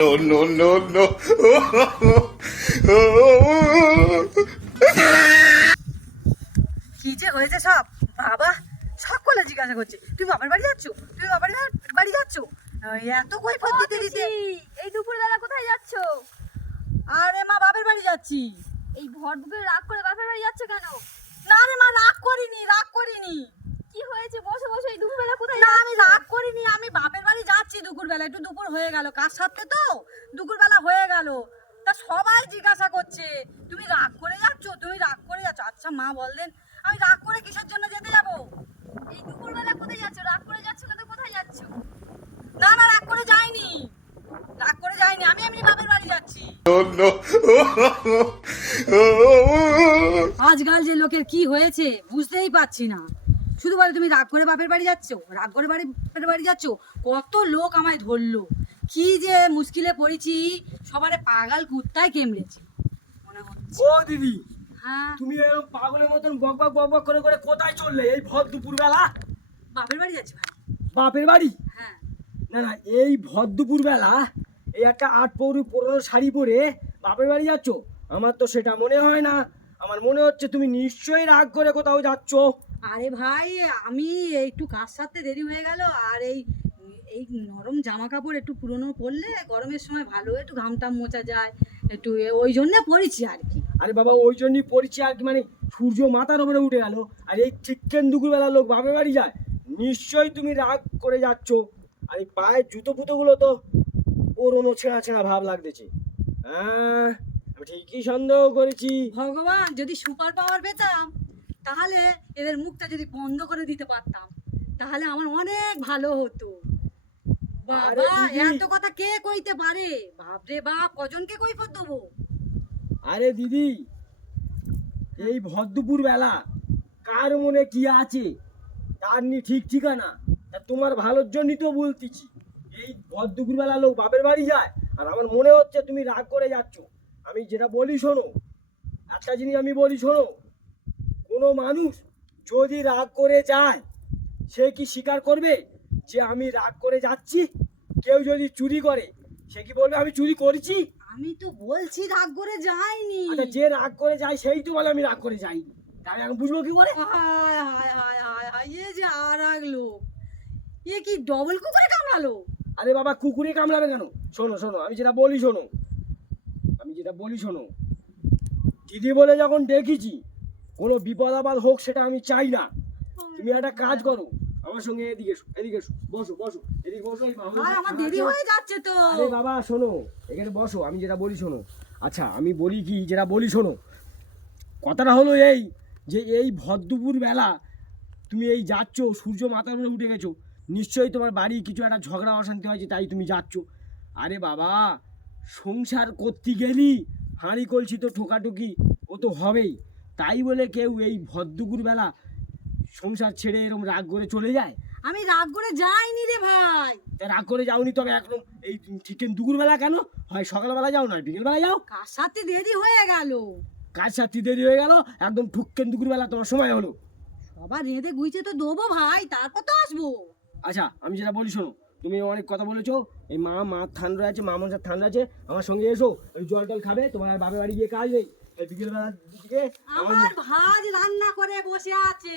No, no, no, no. কি যে হয়েছে সব? বাবা সকলে জিজ্ঞাসা করছে। তুই বাবার বাড়ি যাচ্ছ? তুই বাবার বাড়ি যাচ্ছ? এত কই দিতে দিতে। এই দুপুরবেলা কোথায় যাচ্ছ? আরে মা বাবার বাড়ি যাচ্ছি। এই ভর দুপুরে রাগ করে বাপের বাড়ি যাচ্ছ কেন না রে মা রাগ করিনি রাগ করিনি কি হয়েছে বসে বসে এই দুপুরবেলা কোথায় না আমি রাগ করিনি আমি বাপের বাড়ি যাচ্ছি দুপুরবেলা একটু দুপুর হয়ে গেল কাজ সারতে তো? দুপুরবেলা হয়ে গেল। তা সবাই জিজ্ঞাসা করছে তুমি রাগ করে যাচ্ছ? তুমি রাগ করে যাচ্ছ? আচ্ছা মা বললেন আমি রাগ করে কিসের জন্য যেতে যাব? এই দুপুরবেলা কোথায় যাচ্ছ? রাগ করে যাচ্ছ না তো কোথায় যাচ্ছ? না না রাগ করে যাইনি। রাগ করে যাইনি আমি এমনি বাপের বাড়ি যাচ্ছি. আজকাল যে লোকের কি হয়েছে বুঝতেই পারছি না। শুধু বলে তুমি রাগ করে বাপের বাড়ি যাচ্ছ? রাগ করে বাড়ি বাপের বাড়ি যাচ্ছ? কত লোক আমায় ধরলো। কি যে মুশকিলে পড়েছি সবারে পাগাল কুত্তায় কেমড়েছে মনে হচ্ছে। ও দিদি হ্যাঁ। তুমি এরকম পাগলের মতন বক বক বক বক করে করে কোথায় চললে? এই ভর দুপুরবেলা? বাপের বাড়ি যাচ্ছি ভাই। বাপের বাড়ি? হ্যাঁ। না না এই ভর দুপুরবেলা এই একটা আট পৌরি পুরনো শাড়ি পরে বাপের বাড়ি যাচ্ছ? আমার তো সেটা মনে হয় না। আমার মনে হচ্ছে তুমি নিশ্চয়ই রাগ করে কোথাও যাচ্ছ। আরে ভাই আমি একটু কাজ সারতে দেরি হয়ে গেল আর এই এই নরম জামা কাপড় একটু পুরনো পরলে গরমের সময় ভালো একটু ঘাম টাম মোচা যায় একটু ওই জন্য পরেছি আর কি। আরে বাবা ওই জন্যই পড়ছি আর কি মানে সূর্য মাথার উপরে উঠে গেল আর এই ঠিককেন দুপুরবেলা লোক বাপের বাড়ি যায় নিশ্চয়ই তুমি রাগ করে যাচ্ছ আর এই পায়ের জুতো ফুতোগুলো তো পুরোনো ছেঁড়া ছেঁড়া ভাব লাগতেছে। হ্যাঁ আমি ঠিকই সন্দেহ করেছি। ভগবান যদি সুপার পাওয়ার পেতাম তাহলে এদের মুখটা যদি বন্ধ করে দিতে পারতাম তাহলে আমার অনেক ভালো হতো। বাবা এত কথা কে কইতে পারে? বাপরে বাপ কজনকে কৈফত দেবো? আরে দিদি এই ভদ্রপুর বেলা কার মনে কি আছে তার নি ঠিক ঠিকানা তা তোমার ভালোর জন্যই তো বলতেছি। এই ভদ্রপুর বেলা লোক বাপের বাড়ি যায় আর আমার মনে হচ্ছে তুমি রাগ করে যাচ্ছ। আমি যেটা বলি শোনো একটা জিনিস আমি বলি শোনো কোনো মানুষ যদি রাগ করে যায় সে কি স্বীকার করবে যে আমি রাগ করে যাচ্ছি? কেউ যদি চুরি করে সে কি বলবে আমি চুরি করেছি? আমি তো বলছি রাগ করে যাইনি। আচ্ছা যে রাগ করে যায় সেই তো বলে আমি রাগ করে যাই তাহলে আমি বুঝব কি করে? হায় হায় হায় হায় হায় এ যে আর এক লোক। এ কি ডবল কুকুরে কামড়ালো? আরে বাবা কুকুরে কামড়াবে কেন? শোনো শোনো আমি যেটা বলি শোনো। আমি যেটা বলি শোনো দিদি বলে যখন ডেকেছি কোনো বিপদ আপদ হোক সেটা আমি চাই না। তুমি একটা কাজ করো আমার সঙ্গে এদিকে এসো এদিকে এসো বসো বসো এদিকে বসো আমার দেরি হয়ে যাচ্ছে তো। আরে বাবা শোনো এখানে বসো আমি যেটা বলি শোনো। আচ্ছা আমি বলি কি যেটা বলি শোনো। কথাটা হলো এই যে এই ভদ্রপুর বেলা তুমি এই যাচ্ছ সূর্য মাথার উপরে উঠে গেছো নিশ্চয়ই তোমার বাড়ি কিছু একটা ঝগড়া অশান্তি হয়েছে তাই তুমি যাচ্ছ। আরে বাবা সংসার করতে গেলি হাঁড়ি কলছি তো ঠোকাঠুকি ও তো হবেই। তাই বলে কেউ এই ভদ্রপুর বেলা সংসার ছেড়ে এরকম রাগ করে চলে যায়? আমি রাগ করে যাইনি রে ভাই। তা রাগ করে যাওনি তবে একদম এই চিকেন দুপুরবেলা কেন? হয় সকালবেলা যাও না বিকেলবেলা যাও? কার সাথে দেরি হয়ে গেল? কাজ সাথী দেরি হয়ে গেল? একদম ঠুককেন দুপুরবেলা তোমার সময় হলো। সবার রেঁধে গুইছে তো দেবো ভাই তারপর তো আসব। আচ্ছা আমি যেটা বলি শোনো তুমি অনেক কথা বলেছ এই মা মা থান রয়েছে মা মনসার থান রয়েছে আমার সঙ্গে এসো ওই জল টল খাবে তোমার আর বাপের বাড়ি গিয়ে কাজ নেই। এই বিকেলবেলার দিকে আমার ভাজ রান্না করে বসে আছে।